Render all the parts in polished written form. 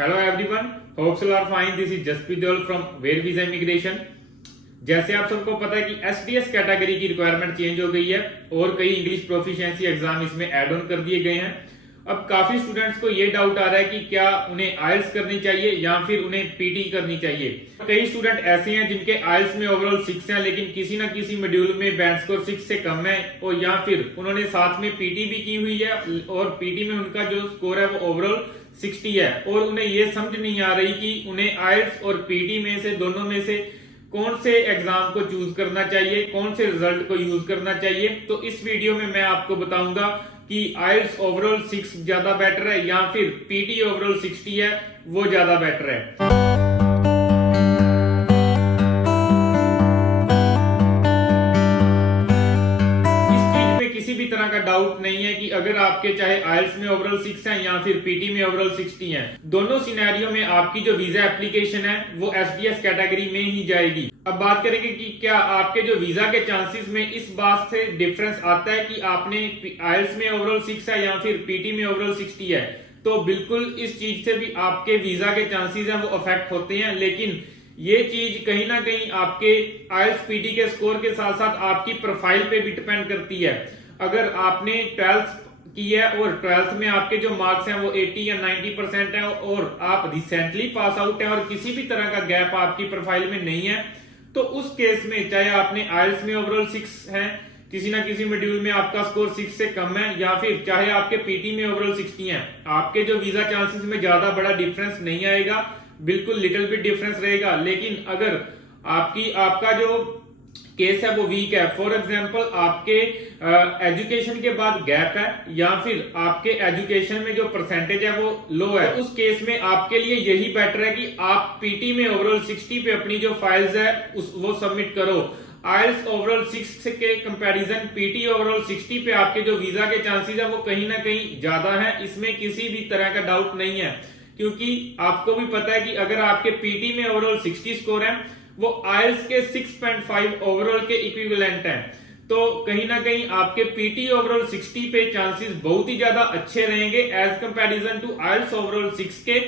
Hello everyone, hopes you are fine. This is Jaspreet Deol from where visa immigration. जैसे आप सबको पता है कि एसडीएस कैटेगरी की रिक्वायरमेंट चेंज हो गई है और कई इंग्लिश प्रोफिशिएंसी एग्जाम इसमें ऐड ऑन कर दिए गए हैं। अब काफी स्टूडेंट्स को ये डाउट आ रहा है कि क्या उन्हें आइल्स करनी चाहिए या फिर उन्हें पीटी करनी चाहिए। कई स्टूडेंट ऐसे हैं जिनके आइल्स में ओवरऑल 6 हैं, लेकिन किसी ना किसी मॉड्यूल में बैंड स्कोर 6 से कम है, और या फिर उन्होंने साथ में पीटी भी की हुई है और पीटी में उनका जो स्कोर है वो ओवरऑल 60 है, और उन्हें ये समझ नहीं आ रही कि उन्हें आइल्स और पीटी में से दोनों में से कौन से एग्जाम को चूज करना चाहिए, कौन से रिजल्ट को यूज करना चाहिए। तो इस वीडियो में मैं आपको बताऊंगा कि आइल्स ओवरऑल 6 ज्यादा बेटर है या फिर पीटी ओवरऑल 60 है वो ज्यादा बेटर है। किसी भी तरह का डाउट नहीं है कि अगर आपके चाहे आइल्स में ओवरऑल 6 है या फिर पीटी में ओवरऑल 60 है, दोनों सिनेरियो में आपकी जो वीजा एप्लीकेशन है वो एसडीएस कैटेगरी में ही जाएगी। अब बात करेंगे कि क्या आपके जो वीजा के चांसेस में इस बात से डिफरेंस आता है कि आपने आइल्स में ओवरऑल 6 है या फिर पीटी में ओवरऑल 60 है। तो बिल्कुल इस चीज से भी आपके वीजा के चांसेस है वो अफेक्ट होते हैं, लेकिन ये चीज कहीं ना कहीं आपके आइल्स पीटी के स्कोर के साथ साथ आपकी प्रोफाइल पे भी डिपेंड करती है। अगर आपने 12th की है और 12th में आपके जो मार्क्स हैं वो 80 या 90% है और आप रिसेंटली पास आउट है और किसी भी तरह का गैप आपकी प्रोफाइल में नहीं है, तो उस केस में चाहे आपने आइल्स में ओवरऑल 6 है, किसी ना किसी मॉड्यूल में आपका स्कोर 6 से कम है, या फिर चाहे आपके पीटी में ओवरऑल 60 है, आपके जो वीजा चांसेस में ज्यादा बड़ा डिफरेंस नहीं आएगा, बिल्कुल लिटिल बिट डिफरेंस रहेगा। लेकिन अगर आपका जो केस है वो वीक है, फॉर एग्जांपल आपके एजुकेशन के बाद गैप है या फिर आपके एजुकेशन में जो परसेंटेज है वो लो है, तो उस केस में आपके लिए यही बेटर है कि आप पीटी में ओवरऑल 60 पे अपनी जो फाइल्स है वो सबमिट करो। आइल्स ओवरऑल 6 के कंपैरिजन पीटी ओवरऑल 60 पे आपके जो वीजा के चांसेस है वो कहीं ना कहीं ज्यादा है, इसमें किसी भी तरह का डाउट नहीं है। क्योंकि आपको भी पता है कि अगर आपके पीटी में ओवरऑल 60 स्कोर है वो आइल्स के 6.5 ओवरऑल के इक्विवेलेंट है, तो कहीं ना कहीं आपके पीटी ओवरऑल 60 पे चांसेस बहुत ही ज्यादा अच्छे रहेंगे as comparison to IELTS overall 6 के।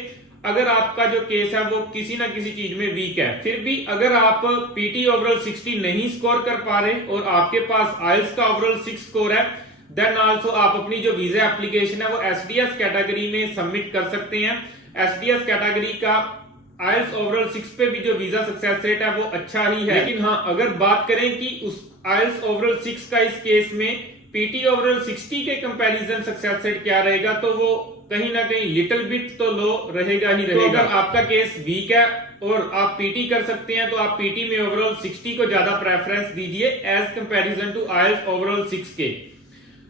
अगर आपका जो केस है वो किसी ना किसी चीज में वीक है, फिर भी अगर आप पीटी ओवरऑल 60 नहीं स्कोर कर पा रहे और आपके पास आइल्स का ओवरऑल 6 स्कोर है, देन आल्सो आप अपनी जो वीजा एप्लीकेशन है वो एसडीएस कैटेगरी में सबमिट कर सकते हैं। एसडीएस कैटेगरी का आइल्स ओवरऑल 6 पे भी जो वीजा सक्सेस रेट है वो अच्छा ही है। लेकिन हाँ, अगर बात करें कि उस आइल्स ओवरऑल 6 का इस केस में पीटी ओवरऑल 60 के कंपैरिजन सक्सेस रेट क्या रहेगा, तो वो कहीं ना कहीं लिटिल बिट तो लो रहेगा ही रहेगा। तो अगर आपका केस वीक है और आप पीटी कर सकते हैं तो आप पीटी में ओवरऑल 60 को ज्यादा प्रेफरेंस दीजिए as comparison to IELTS overall 6 के।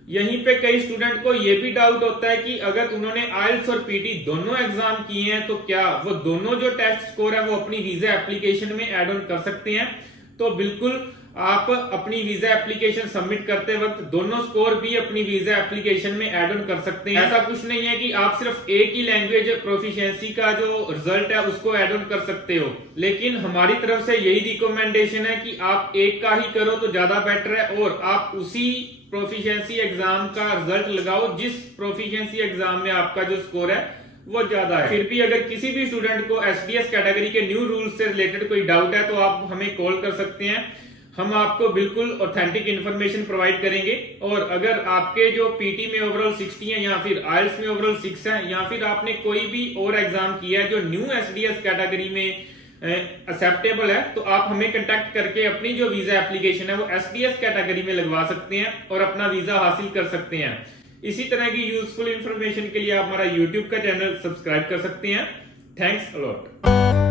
यहीं पे कई स्टूडेंट को यह भी डाउट होता है कि अगर उन्होंने आइल्स और पीटी दोनों एग्जाम किए हैं तो क्या वो दोनों जो टेस्ट स्कोर है वो अपनी वीजा एप्लीकेशन में ऐड ऑन कर सकते हैं। तो बिल्कुल आप अपनी वीजा एप्लीकेशन सबमिट करते वक्त दोनों स्कोर भी अपनी वीजा एप्लीकेशन में ऐड ऑन कर सकते हैं। ऐसा कुछ नहीं है कि आप सिर्फ एक ही लैंग्वेज प्रोफिशिएंसी का जो रिजल्ट है उसको ऐड ऑन कर सकते हो, लेकिन हमारी तरफ से यही रिकमेंडेशन है कि आप एक का ही करो तो ज्यादा बेटर है और आप उसी प्रोफिशिएंसी एग्जाम का रिजल्ट लगाओ जिस प्रोफिशिएंसी एग्जाम में आपका जो स्कोर है वो ज्यादा है। फिर भी अगर किसी भी स्टूडेंट को एसडीएस कैटेगरी के न्यू रूल्स से रिलेटेड कोई डाउट है तो आप हमें कॉल कर सकते हैं, हम आपको बिल्कुल ऑथेंटिक इन्फॉर्मेशन प्रोवाइड करेंगे। और अगर आपके जो पीटी में ओवरऑल 60 है या फिर आइल्स में ओवरऑल 6 है या फिर आपने कोई भी और एग्जाम किया है जो न्यू एसडीएस कैटेगरी में एक्सेप्टेबल है, तो आप हमें कांटेक्ट करके अपनी जो वीजा एप्लीकेशन है वो एसडीएस कैटेगरी में लगवा सकते हैं और अपना वीजा हासिल कर सकते हैं। इसी तरह की यूजफुल इंफॉर्मेशन के लिए आप हमारा यूट्यूब का चैनल सब्सक्राइब कर सकते हैं। Thanks a lot.